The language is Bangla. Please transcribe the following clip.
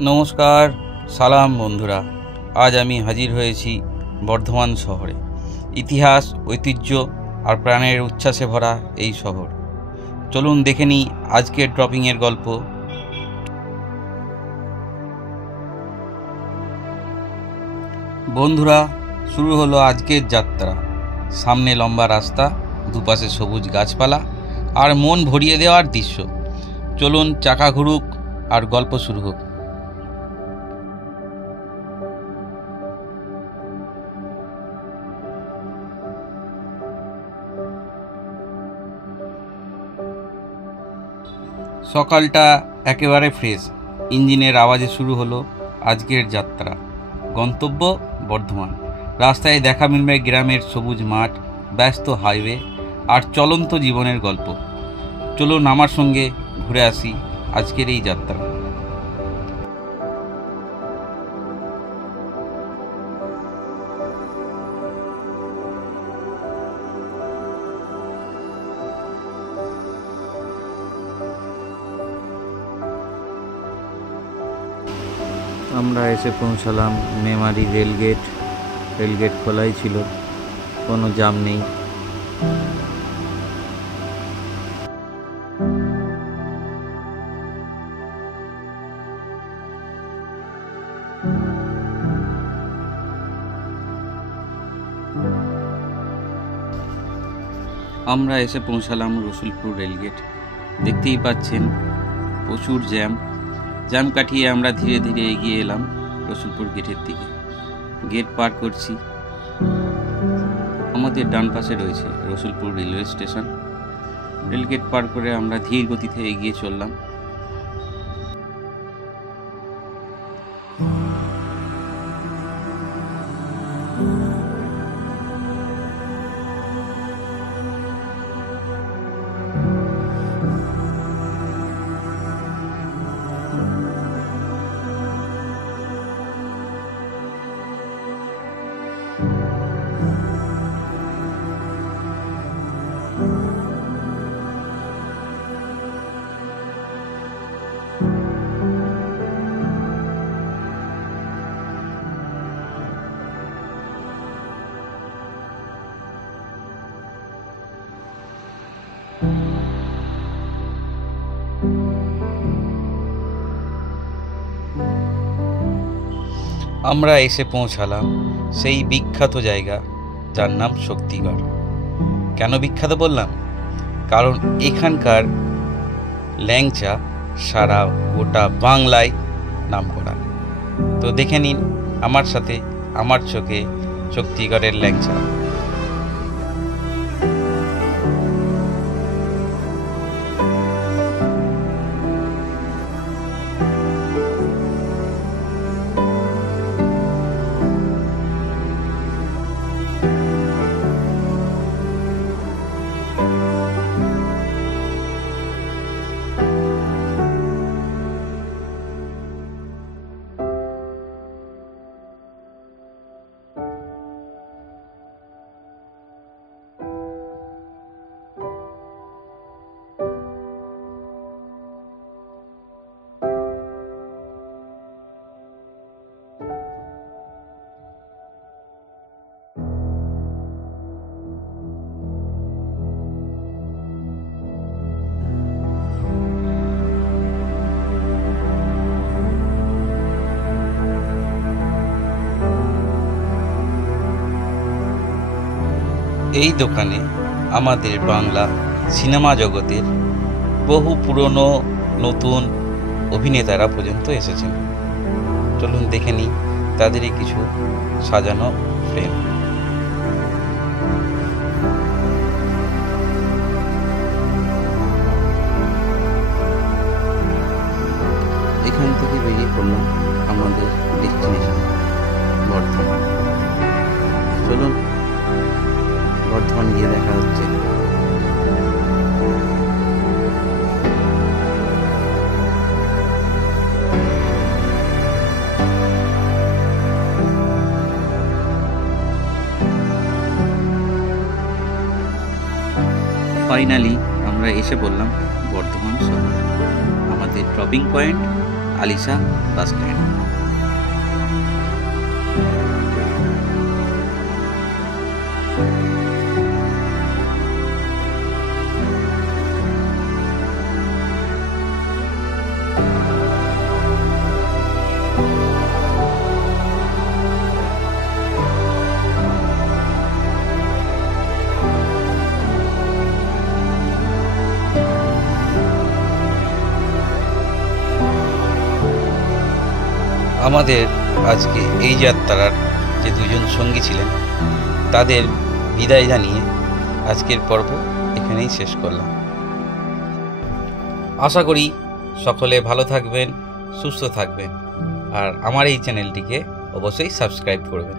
নমস্কার, সালাম বন্ধুরা। আজ আমি হাজির হয়েছি বর্ধমান শহরে। ইতিহাস, ঐতিহ্য আর প্রাণের উচ্ছ্বাসে ভরা এই শহর। চলুন দেখে নিই আজকের ড্রপিংয়ের গল্প। বন্ধুরা, শুরু হলো আজকের যাত্রা। সামনে লম্বা রাস্তা, দুপাশে সবুজ গাছপালা আর মন ভরিয়ে দেওয়ার দৃশ্য। চলুন চাকা ঘুরুক আর গল্প শুরু হোক। সকালটা একেবারে ফ্রেশ। ইঞ্জিনের আওয়াজে শুরু হলো আজকের যাত্রা। গন্তব্য বর্ধমান। রাস্তায় দেখা মিলবে গ্রামের সবুজ মাঠ, ব্যস্ত হাইওয়ে আর চলন্ত জীবনের গল্প। চলুন আমার সঙ্গে ঘুরে আসি আজকের এই যাত্রা। আমরা এসে পৌঁছালাম মেমারি রেলগেট। রেলগেট খোলাই ছিল, কোনো জ্যাম নেই। আমরা এসে পৌঁছালাম রসুলপুর রেলগেট। দেখতেই পাচ্ছেন প্রচুর জ্যাম কাটিয়ে আমরা ধীরে ধীরে এগিয়ে এলাম রসুলপুর গেটের দিকে। গেট পার করছি। আমাদের ডান পাশে রয়েছে রসুলপুর রেলওয়ে স্টেশন। রেলগেট পার করে আমরা ধীর গতিতে এগিয়ে চললাম। আমরা এসে পৌঁছালাম সেই বিখ্যাত জায়গা যার নাম শক্তিগড়। কেন বিখ্যাত বললাম? কারণ এখানকার ল্যাংচা সারা গোটা বাংলায় নাম করা। তো দেখে নিন আমার সাথে, আমার চোখে শক্তিগড়ের ল্যাংচা। এই দোকানে আমাদের বাংলা সিনেমা জগতের বহু পুরনো নতুন অভিনেতারা পর্যন্ত এসেছেন। চলুন দেখে নিই তাদেরই কিছু সাজানো ফ্রেম। এখান থেকে বেরিয়ে পড়লাম আমাদের ডেস্টিনেশন বর্ধমান। চলুন বর্ধমান গিয়ে দেখা হচ্ছে। ফাইনালি আমরা এসে বললাম বর্ধমান শহর। আমাদের ড্রপিং পয়েন্ট আলিশান বাস স্ট্যান্ড। আমাদের আজকে এই যাত্রার যে দুজন সঙ্গী ছিলেন তাদের বিদায় জানিয়ে আজকের পর্ব এখানেই শেষ করলাম। আশা করি সকলে ভালো থাকবেন, সুস্থ থাকবেন, আর আমার এই চ্যানেলটিকে অবশ্যই সাবস্ক্রাইব করবেন।